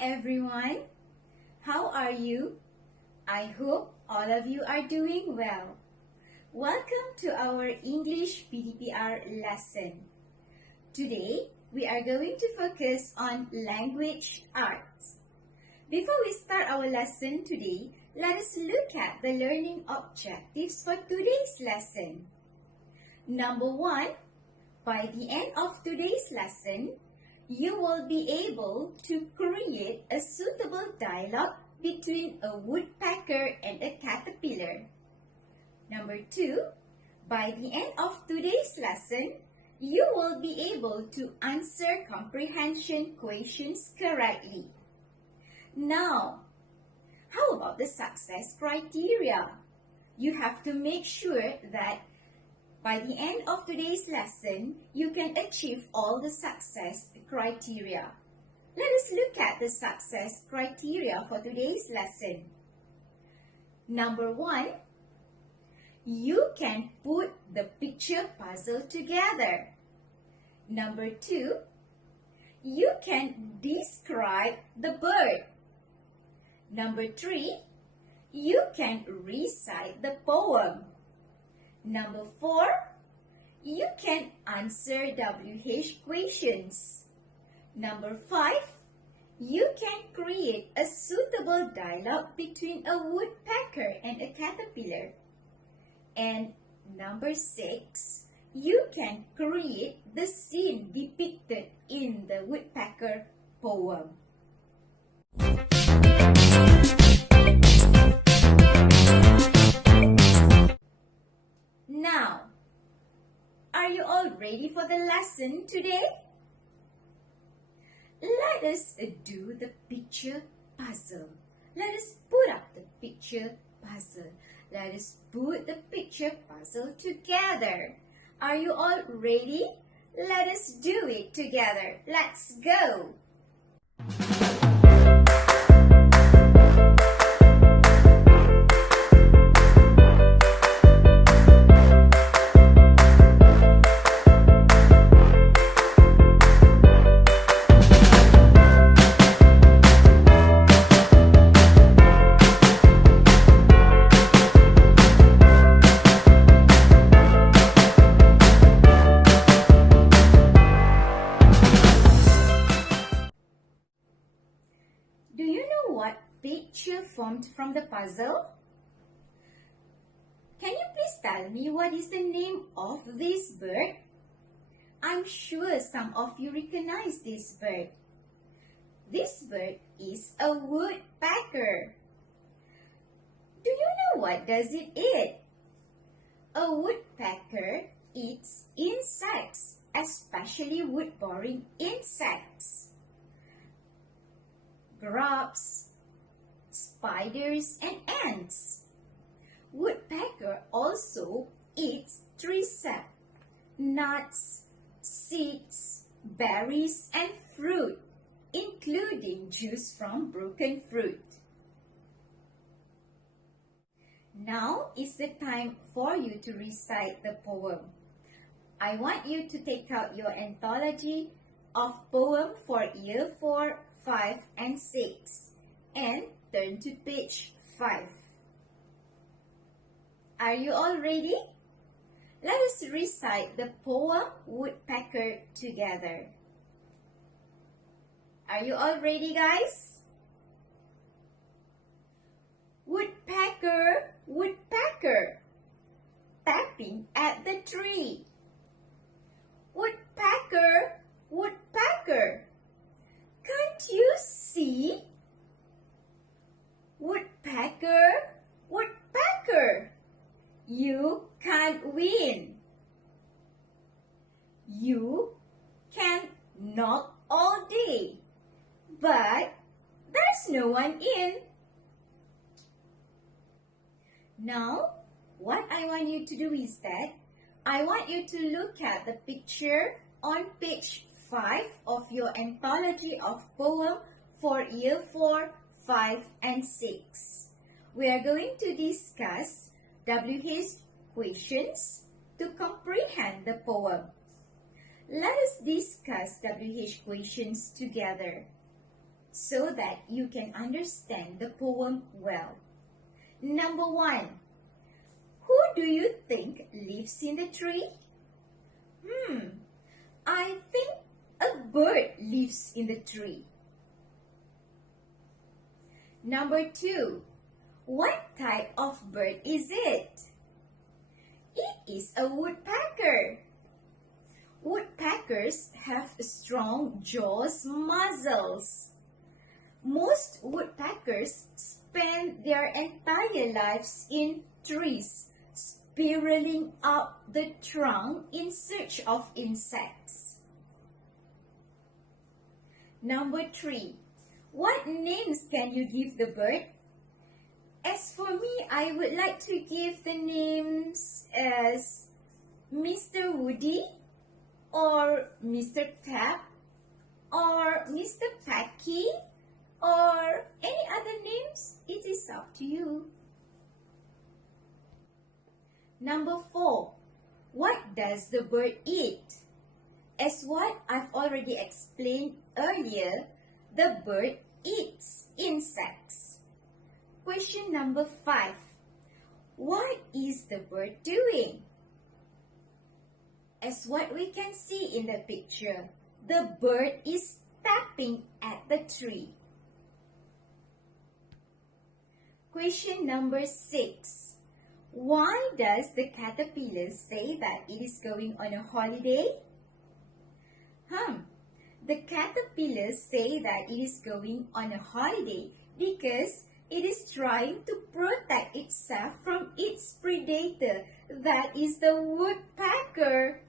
everyone. How are you? I hope all of you are doing well. Welcome to our English PDPR lesson. Today, we are going to focus on language arts. Before we start our lesson today, let us look at the learning objectives for today's lesson. Number 1, by the end of today's lesson, you will be able to create a suitable dialogue between a woodpecker and a caterpillar. Number 2, by the end of today's lesson, you will be able to answer comprehension questions correctly. Now, how about the success criteria? You have to make sure that by the end of today's lesson, you can achieve all the success criteria. Let us look at the success criteria for today's lesson. Number 1, you can put the picture puzzle together. Number 2, you can describe the bird. Number 3, you can recite the poem. Number 4, you can answer WH questions. Number 5, you can create a suitable dialogue between a woodpecker and a caterpillar. And number 6, you can create the scene depicted in the woodpecker poem. Now, are you all ready for the lesson today? Let us do the picture puzzle. Let us put up the picture puzzle. Let us put the picture puzzle together. Are you all ready? Let us do it together. Let's go! Do you know what picture formed from the puzzle? Can you please tell me what is the name of this bird? I'm sure some of you recognize this bird. This bird is a woodpecker. Do you know what does it eat? A woodpecker eats insects, especially wood-boring insects. Grubs, spiders, and ants. Woodpecker also eats tree sap, nuts, seeds, berries, and fruit, including juice from broken fruit. Now is the time for you to recite the poem. I want you to take out your anthology of poem for year 4, 5, and 6 and turn to page 5. Are you all ready? Let us recite the poem Woodpecker together. Are you all ready, guys? Woodpecker, woodpecker, tapping at the tree. Woodpecker, woodpecker, can't you see? Woodpecker, woodpecker, you can't win. You can knock all day, but there's no one in. Now, what I want you to do is that I want you to look at the picture on page 5 of your anthology of poem for year 4, 5, and 6. We are going to discuss WH questions to comprehend the poem. Let us discuss WH questions together. so that you can understand the poem well. Number 1. Who do you think lives in the tree? I think a bird lives in the tree. Number 2. What type of bird is it? It is a woodpecker. Woodpeckers have strong jaws muscles. Most woodpeckers spend their entire lives in trees, spiraling up the trunk in search of insects. Number 3. What names can you give the bird? As for me, I would like to give the names as Mr. Woody, or Mr. Tap, or Mr. Packy, or any other names. It is up to you. Number 4. What does the bird eat? As what I've already explained earlier, the bird eats insects. Question number 5. What is the bird doing? As what we can see in the picture, the bird is tapping at the tree. Question number 6. Why does the caterpillar say that it is going on a holiday? The caterpillar say that it is going on a holiday because it is trying to protect itself from its predator, that is the woodpecker.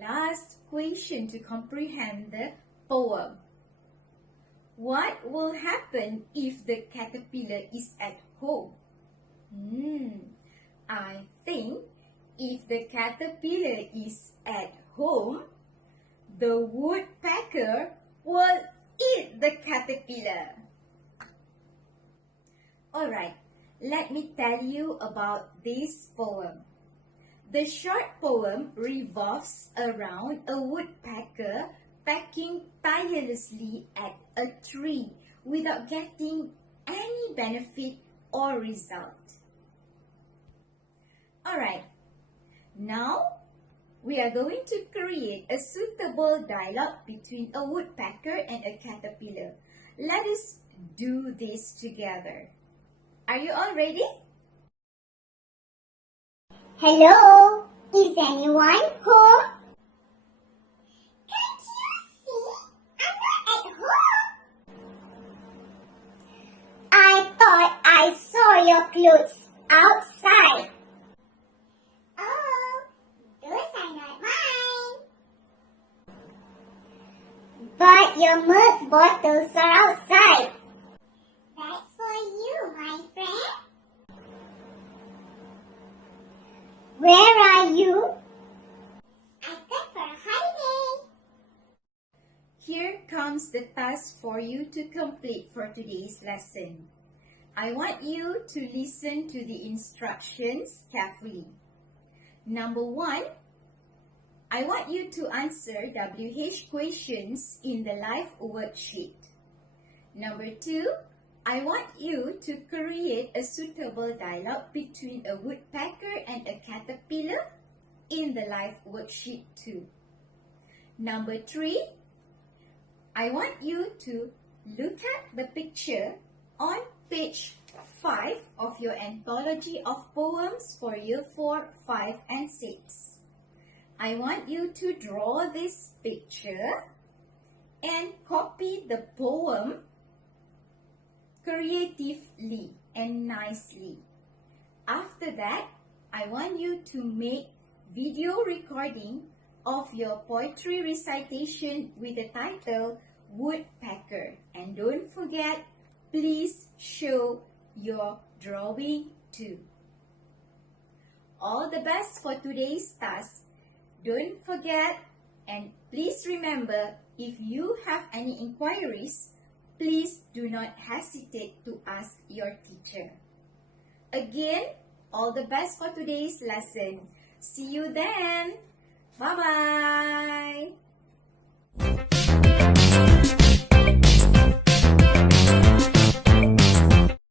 Last question to comprehend the poem. What will happen if the caterpillar is at home? I think if the caterpillar is at home, the woodpecker will eat the caterpillar. Alright, let me tell you about this poem. The short poem revolves around a woodpecker pecking tirelessly at a tree without getting any benefit or result. Alright, now we are going to create a suitable dialogue between a woodpecker and a caterpillar. Let us do this together. Are you all ready? Hello, is anyone home? Can't you see? I'm not at home. I thought I saw your clothes outside. Oh, those are not mine. But your milk bottles are outside. That's for you, my friend. Where are you? I come for a holiday. Here comes the task for you to complete for today's lesson. I want you to listen to the instructions carefully. Number 1, I want you to answer WH questions in the live worksheet. Number 2, I want you to create a suitable dialogue between a woodpecker and a caterpillar in the live worksheet too. Number 3, I want you to look at the picture on page 5 of your anthology of poems for year 4, 5 and 6. I want you to draw this picture and copy the poem creatively and nicely. After that, I want you to make video recording of your poetry recitation with the title Woodpecker. And don't forget, please show your drawing too. All the best for today's task. Don't forget, and please remember, if you have any inquiries, please do not hesitate to ask your teacher. Again, all the best for today's lesson. See you then. Bye-bye.